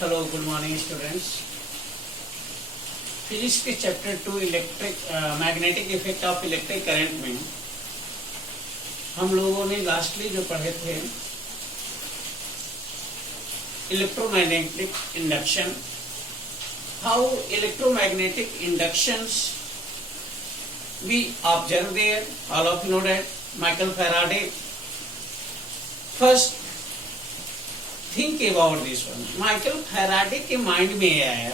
Hello good morning students. Physics के chapter 2 magnetic effect of electric current में हम लोगों ने लास्टली जो पढ़े थे electromagnetic induction, how electromagnetic inductions we observe there. All of you know that Michael Faraday. First think about this one. Michael Faraday के mind में ये आया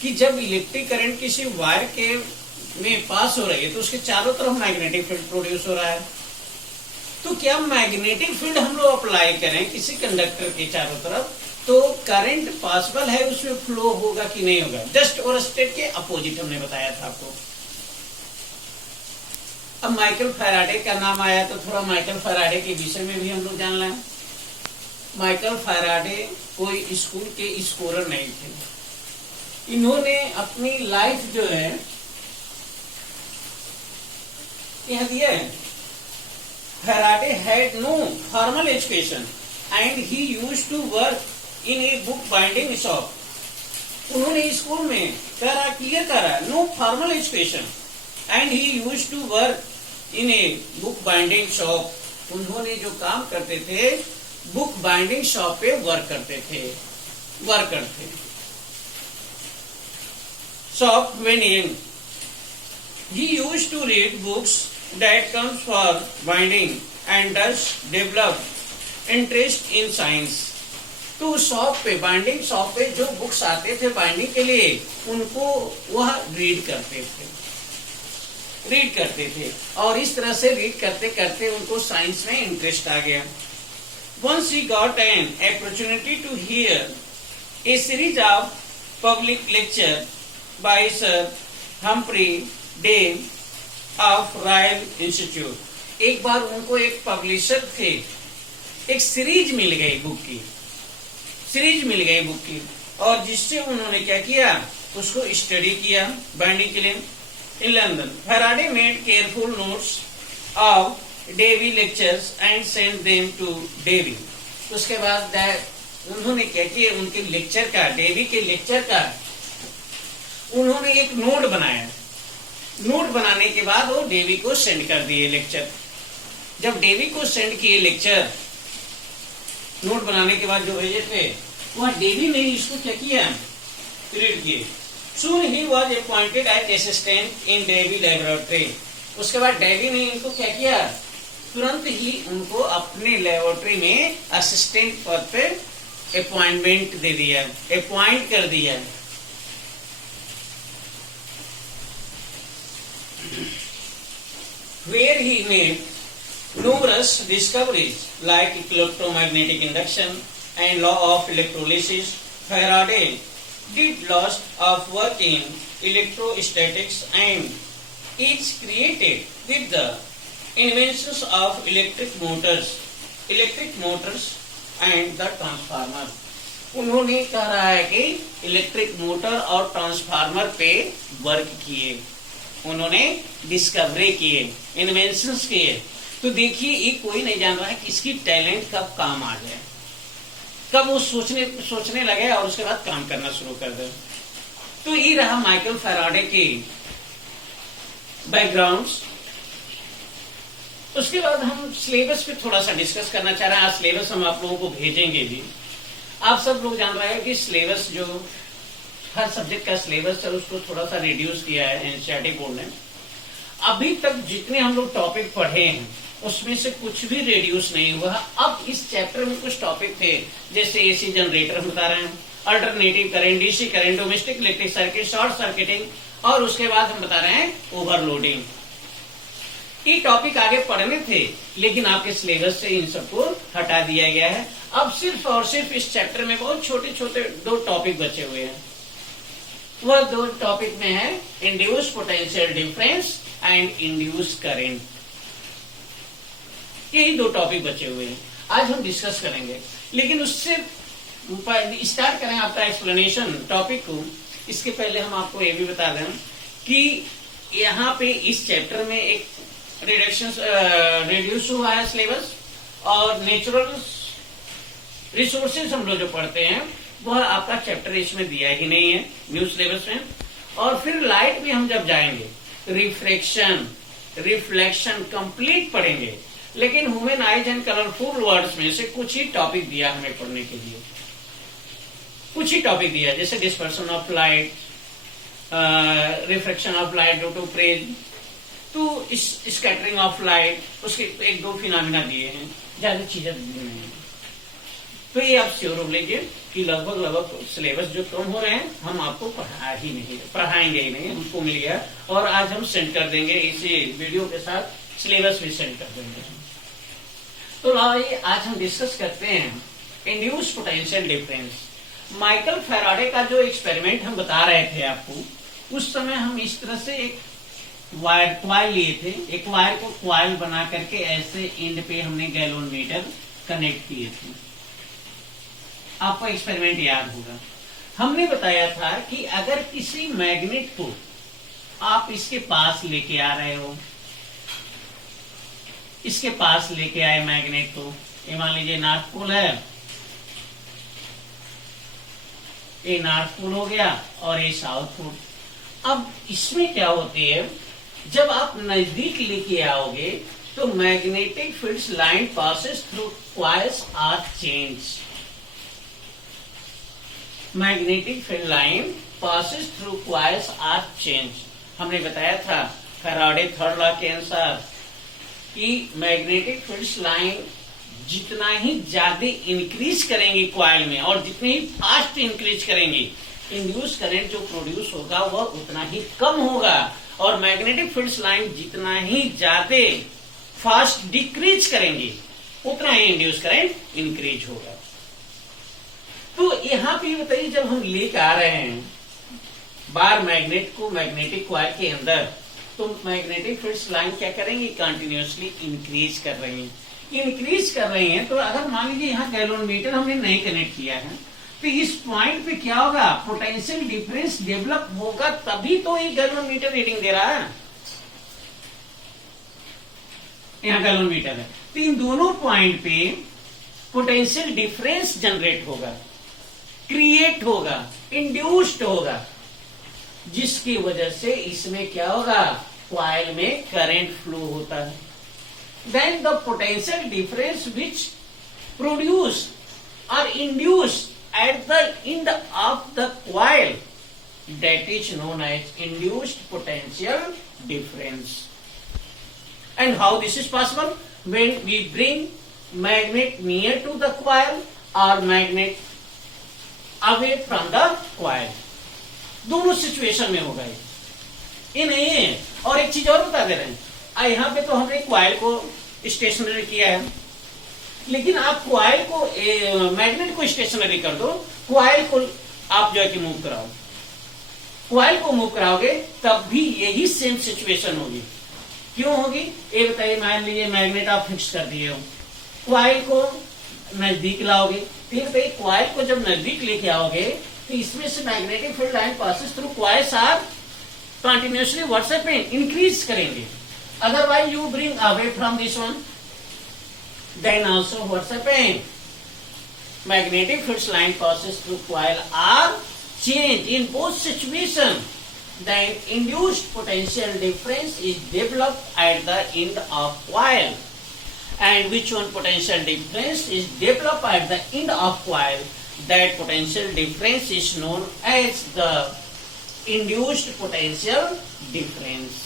कि जब इलेक्ट्रिक करंट किसी वायर के में पास हो रही है तो उसके चारों तरफ मैग्नेटिक फील्ड प्रोड्यूस हो रहा है, तो क्या मैग्नेटिक फील्ड हम लोग अप्लाई करें किसी कंडक्टर के चारों तरफ तो करंट पॉसिबल है उसमें फ्लो होगा कि नहीं होगा। जस्ट और स्टेट के अपोजिट हमने बताया था आपको। अब माइकल फैराडे का नाम आया तो थोड़ा माइकल फैराडे के विषय में भी हम लोग जान लें। माइकल फैराडे कोई स्कूल के स्कोरर नहीं थे। इन्होंने अपनी लाइफ जो है यह दिया है। Faraday had no formal education and he used to work in a book binding shop. उन्होंने स्कूल में क्लियर करा no formal education and he used to work in a book binding shop. उन्होंने जो काम करते थे बुक बाइंडिंग शॉप पे work करते थे। शॉप वेनिंग he used to read books that comes for binding and thus develop interest in science. तो शॉप पे बाइंडिंग शॉप पे जो बुक्स आते थे बाइंडिंग के लिए उनको वह रीड करते थे और इस तरह से रीड करते करते उनको साइंस में इंटरेस्ट आ गया। Once he got an opportunity to hear a series of public lecture by Sir Humphrey Davy of Royal Institute. एक बार उनको एक पब्लिशर थे, एक सीरीज मिल गई बुक की और जिससे उन्होंने क्या किया उसको स्टडी किया बाइंडिंग के लिए। In London, Faraday made careful notes of Davy lectures and sent them to Davy. उसके बाद उन्होंने क्या किया उनके लेक्चर का डेवी के लेक्चर का उन्होंने एक नोट बनाया। नोट बनाने के बाद वो डेवी को सेंड कर दिए लेक्चर। जब डेवी को सेंड किए लेक्चर नोट बनाने के बाद जो भेजे थे वह डेवी ने इसको क्या किया रीड किए। Soon he was appointed as assistant in Davy laboratory. उसके बाद डेवी ने इनको क्या किया तुरंत ही उनको अपने लेबोरेटरी में असिस्टेंट पद पे अपॉइंटमेंट दे दिया, अपॉइंट कर दिया। Where he made numerous discoveries like electromagnetic induction and law of electrolysis. Faraday did lots of work in electrostatics and is credited with the inventions of electric motors and the transformer. उन्होंने कह रहा है कि electric motor और transformer पे work किए, उन्होंने discovery किए, इन्वेंशंस किए। तो देखिए ये कोई नहीं जान रहा है कि इसकी टैलेंट कब काम आ जाए, कब वो सोचने लगे और उसके बाद काम करना शुरू कर दे। तो ये रहा माइकल फैराडे की बैकग्राउंड्स। उसके बाद हम सिलेबस पे थोड़ा सा डिस्कस करना चाह रहे हैं। आज सिलेबस हम आप लोगों को भेजेंगे जी। आप सब लोग जान रहे हैं कि सिलेबस जो हर सब्जेक्ट का सिलेबस है उसको थोड़ा सा रिड्यूस किया है एनसीईआरटी बोर्ड ने। अभी तक जितने हम लोग टॉपिक पढ़े हैं उसमें से कुछ भी रिड्यूस नहीं हुआ। अब इस चैप्टर में कुछ टॉपिक थे जैसे एसी जनरेटर हम बता रहे हैं, alternative current, DC current, domestic electric circuit, short circuiting और उसके बाद हम बता रहे हैं ओवरलोडिंग। ये टॉपिक आगे पढ़ने थे लेकिन आपके सिलेबस से इन सबको हटा दिया गया है। अब सिर्फ और सिर्फ इस चैप्टर में बहुत छोटे छोटे 2 टॉपिक बचे हुए हैं। वह 2 टॉपिक में है induce potential difference and induce current. यही 2 टॉपिक बचे हुए हैं, आज हम डिस्कस करेंगे। लेकिन उससे स्टार्ट करें आपका एक्सप्लेनेशन टॉपिक को, इसके पहले हम आपको ये भी बता दें कि यहाँ पे इस चैप्टर में एक रिड्यूस हुआ है सिलेबस और नेचुरल रिसोर्सेज हम लोग जो पढ़ते हैं वह आपका चैप्टर इसमें दिया ही नहीं है न्यू सिलेबस में। और फिर लाइट में हम जब जाएंगे रिफ्रैक्शन, रिफ्लेक्शन कंप्लीट पढ़ेंगे, लेकिन human eyes and colourful words में से कुछ ही टॉपिक दिया हमें पढ़ने के लिए, कुछ ही टॉपिक दिया, जैसे dispersion of light, refraction of light due to prism, तो स्कैटरिंग ऑफ लाइट, उसके एक दो फिनोमिना दिए हैं, ज्यादा चीजें दी नहीं है। तो ये आप श्योर हो लीजिए कि लगभग सिलेबस जो कम हो रहे हैं हम आपको पढ़ाएंगे ही नहीं, हमको मिल गया और आज हम सेंड कर देंगे, इसी वीडियो के साथ सिलेबस भी सेंड कर देंगे। तो आइए आज हम डिस्कस करते हैं induce potential difference. Michael Faraday का जो एक्सपेरिमेंट हम बता रहे थे आपको, उस समय हम इस तरह से एक वायर क्वाइल लिए थे, एक वायर को क्वाइल बना करके ऐसे एंड पे हमने गैलोमीटर कनेक्ट किए थे। आपको एक्सपेरिमेंट याद होगा, हमने बताया था कि अगर किसी मैग्नेट को आप इसके पास लेके आ रहे हो, इसके पास लेके आए मैग्नेट को, ये मान लीजिए नॉर्थ पोल है, ये नॉर्थ पोल हो गया और ये साउथ पोल। अब इसमें क्या होती है, जब आप नजदीक लेके आओगे तो magnetic fields line passes through coils are change, magnetic field line passes through coils are change. हमने बताया था फैराडे थर्ड लॉ के अनुसार कि मैग्नेटिक फील्ड लाइन जितना ही ज्यादा इंक्रीज करेंगे कॉइल में और जितने ही फास्ट इंक्रीज करेंगे, इंड्यूस करंट जो प्रोड्यूस होगा वह उतना ही कम होगा, और मैग्नेटिक फील्ड लाइन जितना ही ज्यादा फास्ट डिक्रीज करेंगे उतना ही इंड्यूस करंट इंक्रीज होगा। तो यहां पे बताइए, जब हम लेकर आ रहे हैं बार मैग्नेट को मैग्नेटिक कॉइल के अंदर, तो मैग्नेटिक फील्ड लाइन क्या करेंगे, कंटिन्यूअसली इंक्रीज कर रही हैं, इंक्रीज कर रही हैं। तो अगर मान लीजिए यहाँ गैलोमीटर हमने नहीं कनेक्ट किया है, तो इस पॉइंट पे क्या होगा, पोटेंशियल डिफरेंस डेवलप होगा, तभी तो ये गैलोमीटर रीडिंग दे रहा है। यहाँ गैलोमीटर है, तो इन दोनों पॉइंट पे पोटेंशियल डिफरेंस जनरेट होगा, क्रिएट होगा, इंड्यूस्ड होगा, जिसकी वजह से इसमें क्या होगा, कॉइल में करंट फ्लो होता है। Then the potential difference which produce और induce at the end of the coil, that is known as induced potential difference. And how this is possible? When we bring magnet near to the coil or magnet away from the coil, दोनों situation में होगा ये नहीं है। और एक चीज और बता दे रहे हैं, यहाँ पे तो हमने कॉइल को स्टेशनरी किया है, लेकिन आप कॉइल को मैग्नेट को स्टेशनरी कर दो, कॉइल को आप जो है कि मूव कराओ, कॉइल को मूव कराओगे तब भी यही सेम सिचुएशन होगी। क्यों होगी ये बताइए। मान लीजिए मैग्नेट आप फिक्स कर दिए हो, कॉइल को नजदीक लाओगे, तो ये बताइए कॉइल को जब नजदीक लेके आओगे तो इसमें से magnetic field line passes through coils are continuously what's happening, increase करेंगे। Otherwise you bring away from this one, then also what's happening, magnetic field line passes through coil are changed in both situations. Then induced potential difference is developed at the end of coil. And which one potential difference is developed at the end of coil? That potential difference is known as the induced potential difference.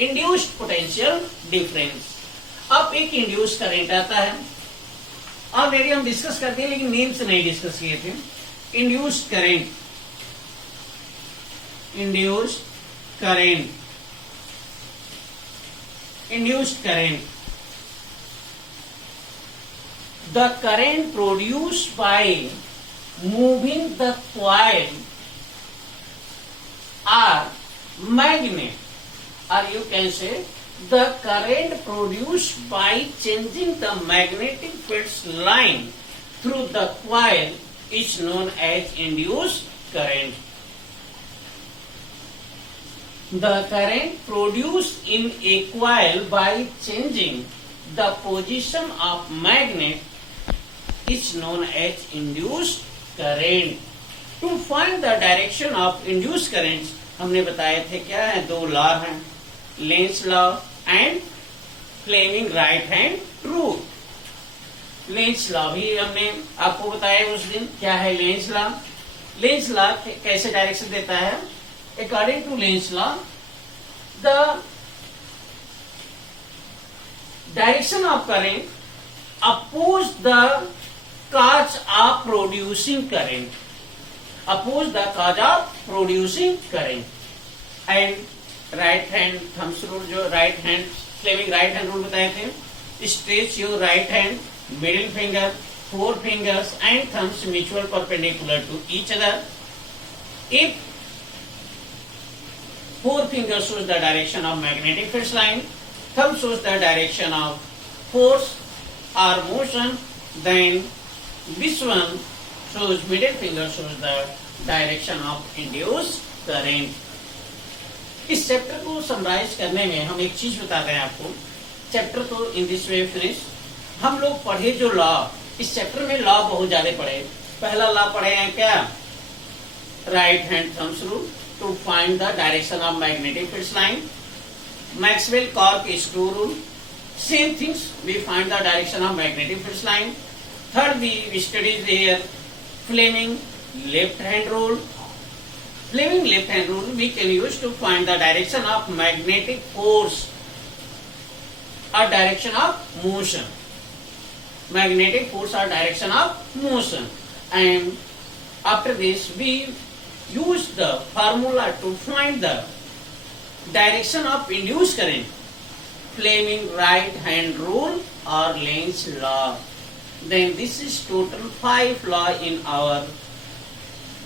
Induced potential difference. अब एक induce current आता है, already हम discuss करते हैं लेकिन name से नहीं डिस्कस किए थे। Induced current, induced current, induced current, the current produced by moving the coil or magnet, or you can say the current produced by changing the magnetic field line through the coil is known as induced current. The current produced in a coil by changing the position of magnet is known as induced current. To find the direction of induced currents, हमने बताए थे क्या है, दो law हैं, Lenz law and Fleming right hand rule. Lenz law भी हमने आपको बताया उस दिन. क्या है लेंस लॉ? लेंस लॉ कैसे डायरेक्शन देता है? According to Lenz law, the direction of current oppose the cause of producing current, oppose the cause of producing current. And right hand thumbs rule, जो right hand Fleming right hand rule बताए थे, stretch your right hand, middle finger, four fingers and thumbs mutual perpendicular to each other. If four fingers shows the direction of magnetic field line, thumb shows the direction of force or motion, then this one shows, middle finger shows the direction of induced current. इस chapter को summarise करने में हम एक चीज बताते हैं आपको. चैप्टर तो इन दिस वे फिनिश. हम लोग पढ़े जो लॉ, इस चैप्टर में लॉ बहुत ज्यादा पढ़े. पहला लॉ पढ़े हैं क्या? Right hand thumbs rule to find the direction of magnetic field line. Maxwell corkscrew rule. Same things, we find the direction of magnetic field line. Third, we studied here Fleming left hand rule. Fleming left hand rule we can use to find the direction of magnetic force or direction of motion. Magnetic force or direction of motion. And after this we use the formula to find the direction of induced current. Fleming right hand rule or Lenz law. Then this is total 5 law in our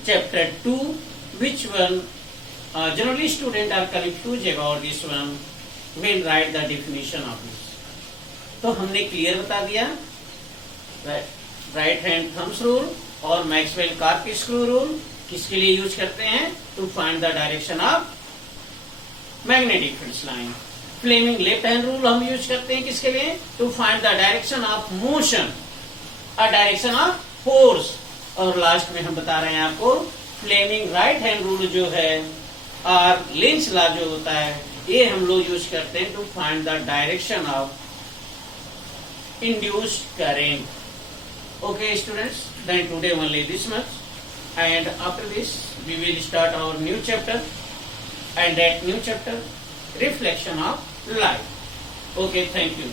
chapter 2. Which one generally student are confused about this one when write the definition of this. तो हमने clear बता दिया right hand thumbs rule और Maxwell corkscrew rule किसके लिए use करते हैं? To find the direction of magnetic field line. Fleming left hand rule हम यूज करते हैं किसके लिए? To find the direction of motion और डायरेक्शन ऑफ फोर्स. और लास्ट में हम बता रहे हैं आपको फ्लेमिंग राइट हैंड रूल जो है और लेंस लॉ जो होता है, ये हम लोग यूज करते हैं to find the direction of induced current. Okay students, then today only this much, and after this we will start our new chapter, and that new chapter reflection of light. Okay, thank you.